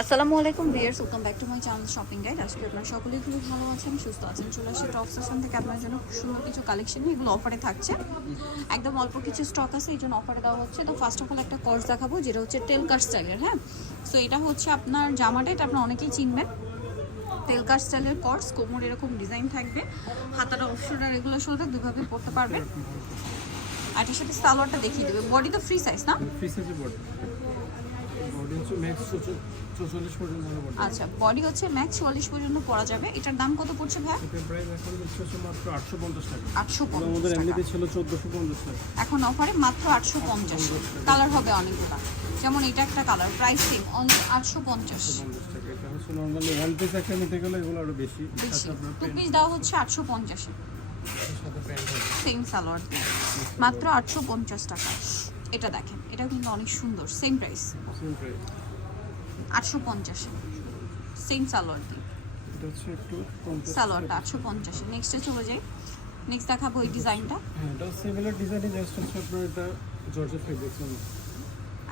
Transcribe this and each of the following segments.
আসসালামু আলাইকুম viewers welcome back to my channel shopping guide. আজকে আপনারা সকলেই খুবই ভালো আছেন, সুস্থ আছেন, চলে আসে টপ সেশন থেকে। আপনার জন্য সুন্দর কিছু কালেকশন এগুলো অফারে থাকছে। একদম অল্প কিছু স্টক আছে, এই জন্য অফারে দেওয়া হচ্ছে। তো ফার্স্ট অফ অল একটা কোর্স দেখাবো, যেটা হচ্ছে টেল কাট স্টাইলের হ্যাঁ? সো এটা হচ্ছে আপনার জামাটা, এটা আপনার অনেকেই চিনবেন। তেল কাট স্টাইলের কর্স কোমর এরকম ডিজাইন থাকবে। হাতাটা অফশোর আর রেগুলার শোল্ডার দুভাবে পড়তে পারবেন। আর এটার সাথে সালোয়ারটা দেখিয়ে দেবে। বডি তো ফ্রি সাইজ না? ফ্রি সাইজে বডি বডি হচ্ছে ম্যাক্স চৌচল্লিশ পর্যন্ত বডি আচ্ছা বডি হচ্ছে ম্যাক্স চুয়াল্লিশ পর্যন্ত পরা যাবে। এটার দাম কত পড়ছে ভাই? আটশো পঞ্চাশ এখন অফারে মাত্র আটশো পঞ্চাশ। কালার হবে অনেকগুলো। যেমন এটা একটা কালার প্রাইস সেম আটশো পঞ্চাশ। পঞ্চাশ টাকা। এটা হচ্ছে নর্মালি ওয়ান পিস একটা নিতে গেলে এগুলো আরও বেশি। বেশি। সাথে আপনার টু পিস দেওয়া হচ্ছে আটশো পঞ্চাশে। সেম সালোয়ার মাত্র আটশো পঞ্চাশ টাকা। এটা দেখেন এটাও কিন্তু অনেক সুন্দর সেম প্রাইস আটশো পঞ্চাশে। সেম সালোয়ার দিয়ে। সালোয়ারটা আটশো পঞ্চাশে। নেক্সটে চলে যাই। নেক্সট দেখাবো এই ডিজাইনটা। হ্যাঁ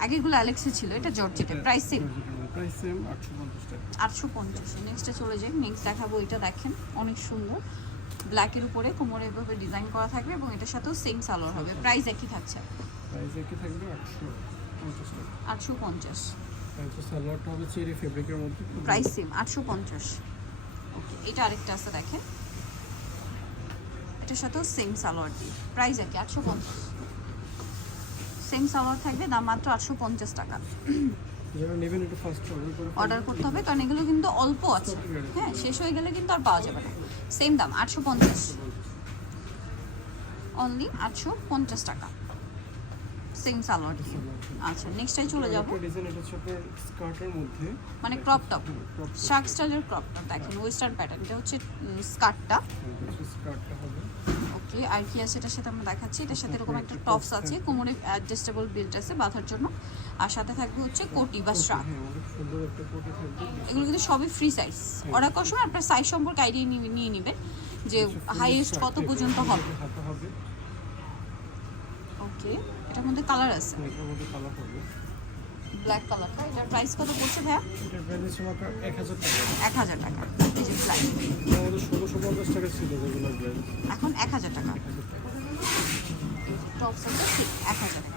আগেগুলো অ্যালেক্সে ছিল এটা জর্জেটে প্রাইস সেম আটশো পঞ্চাশে নেক্সটে চলে যাই। নেক্সট দেখাবো এটা দেখেন অনেক সুন্দর। ব্ল্যাকের উপরে কোমরে এভাবে ডিজাইন করা থাকবে এবং এটার সাথেও সেম সালোয়ার হবে। প্রাইস একই থাকছে। প্রাইস একই থাকবে আটশো পঞ্চাশ টাকা। আটশো সালোয়ারটা হবে চেরি ফেব্রিকের মধ্যে। প্রাইস সেম আটশো পঞ্চাশ। ওকে এটা আরেকটা আছে দেখেন। এটার সাথেও সেম সালোয়ার দিয়ে। প্রাইস একই আটশো পঞ্চাশ। সেম সালোয়ার থাকবে দাম মাত্র আটশো পঞ্চাশ টাকা। যারা নেবেন একটু ফার্স্ট অর্ডার করে অর্ডার করতে হবে কারণ এগুলো কিন্তু অল্প আছে। হ্যাঁ শেষ হয়ে গেলে কিন্তু আর পাওয়া যাবে না। সেম দাম আটশো পঞ্চাশ। অনলি আটশো পঞ্চাশ টাকা। সেম সালোয়ার আচ্ছা নেক্সটে চলে যাব। ডিজাইন এটা হচ্ছে স্কার্টের মধ্যে। মানে ক্রপ টপ শার্ক স্টাইলের ক্রপ টপ দেখেন ওয়েস্টার্ন প্যাটার্ন এটা হচ্ছে স্কার্টটা স্কার্টটা হবে। ওকে আর কি আছে এটার সাথে আমরা দেখাচ্ছি? এটার সাথে এরকম একটা টপস আছে কোমরে অ্যাডজাস্টেবল বেল্ট আছে বাঁধার জন্য। আর সাথে থাকবে হচ্ছে কোটি বা স্ট্রাপ হ্যাঁ এগুলো কিন্তু সবই ফ্রি সাইজ অর্ডার করার সময় আপনার সাইজ সম্পর্কে আইডিয়া নিয়ে নেবেন যে হাইয়েস্ট কত পর্যন্ত হবে। ওকে এটার মধ্যে কালার আছে। ব্ল্যাক কালারটা এটার প্রাইস কত পড়ছে ভাইয়া? এটার প্রাইস হচ্ছে মাত্র এক হাজার টাকা। এক হাজার টাকা। এই যে ব্ল্যাক আমাদের ষোলোশো পঞ্চাশ টাকা ছিল যেগুলো প্রাইস এখন এক হাজার টাকা। টপস আছে টাকা।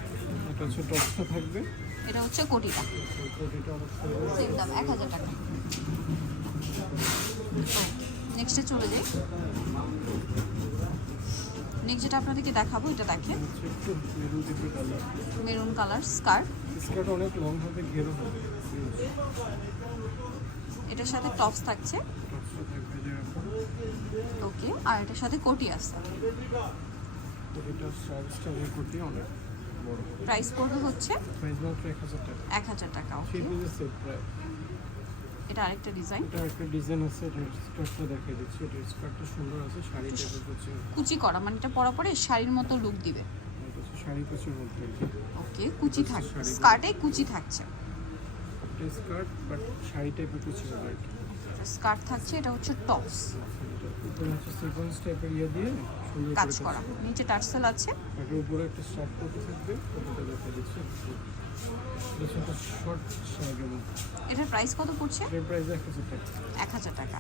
এটা হচ্ছে টপসটা থাকবে। এটা হচ্ছে কোটিটা। কোটিটা সেম দাম এক হাজার টাকা। নেক্সটে চলে যাই। নেক্সট যেটা আপনাদেরকে দেখাবো এটা দেখেন। মেরুন কালার স্কার্ট স্কার্ট অনেক লং হবে ঘেরো হবে। এটার সাথে টপস থাকছে। ওকে আর এটার সাথে কোটি আছে। সার্ভিসটা এই কোটি অনেক। প্রাইস পড়বে হচ্ছে এক হাজার টাকা। এটা আরেকটা ডিজাইন এটা একটা ডিজাইন আছে এটা স্কার্টটা দেখিয়ে দিচ্ছি। এটা স্কার্টটা সুন্দর আছে শাড়ি টাইপের হচ্ছে। কুচি করা মানে এটা পরা পরে শাড়ির মতো লুক দিবে। শাড়ি কুচির মধ্যে ওকে কুচি শাড়ি। স্কার্টে কুচি। থাকছে। স্কার্ট বাট শাড়ি টাইপের কুচি হবে স্কার্ট থাকছে এটা হচ্ছে টপস কাজ করা। নিচে টার্সেল আছে। উপরে একটা থাকবে। মধ্যে এটার প্রাইস কত পড়ছে? এটার প্রাইস এক হাজার টাকা। এক হাজার টাকা।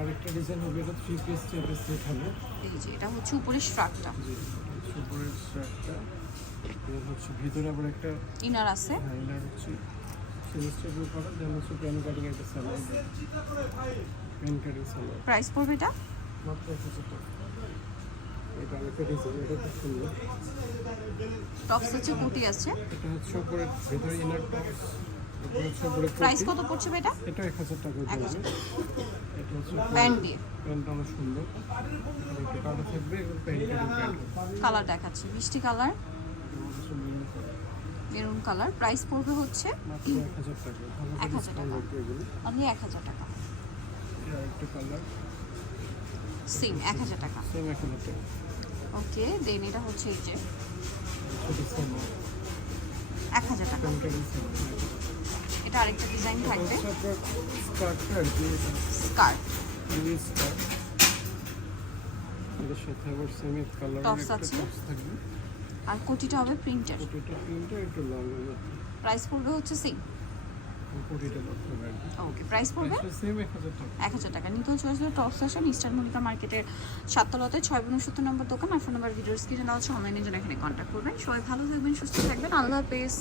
আরেকটা ডিজাইন হবে এটা থ্রি পিস টাইপের সেট হবে। এই যে এটা হচ্ছে উপরের স্ট্রাকটা উপরের এবং হচ্ছে ভিতরে আবার একটা ইনার আছে। হ্যাঁ হচ্ছে। পড়বে এটা? খুব সুন্দর আছে। এটা হচ্ছে কত পড়ছে এটা টাকা। এটা? হচ্ছে অনেক সুন্দর কালার কালার দেখাচ্ছে, মিষ্টি কালার মেরুন কালার। প্রাইস পড়বে হচ্ছে এক হাজার টাকা। অনলি এক হাজার টাকা। এটা সেম এক হাজার টাকা। ওকে দেন এটা হচ্ছে এই যে। এক হাজার টাকা। এটা আরেকটা ডিজাইন থাকবে। স্কার্ট Tops আছে। আর কোটিটা হবে প্রিন্টার। একটু লং প্রাইস পড়বে হচ্ছে সেম ওকে প্রাইস পড়বে? এক হাজার টাকা। এক হাজার টাকা। নিতে হচ্ছে আসলে টপ ফ্যাশন ইস্টার মনিকা মার্কেটের সাততলাতে ছয় উনসত্তর নম্বর দোকান। আর ফোন নাম্বার ভিডিওস স্ক্রিনে দেওয়া হচ্ছে অনলাইনে জন্য এখানে কন্ট্যাক্ট করবেন সবাই ভালো থাকবেন সুস্থ থাকবেন। আল্লাহ হাফেজ।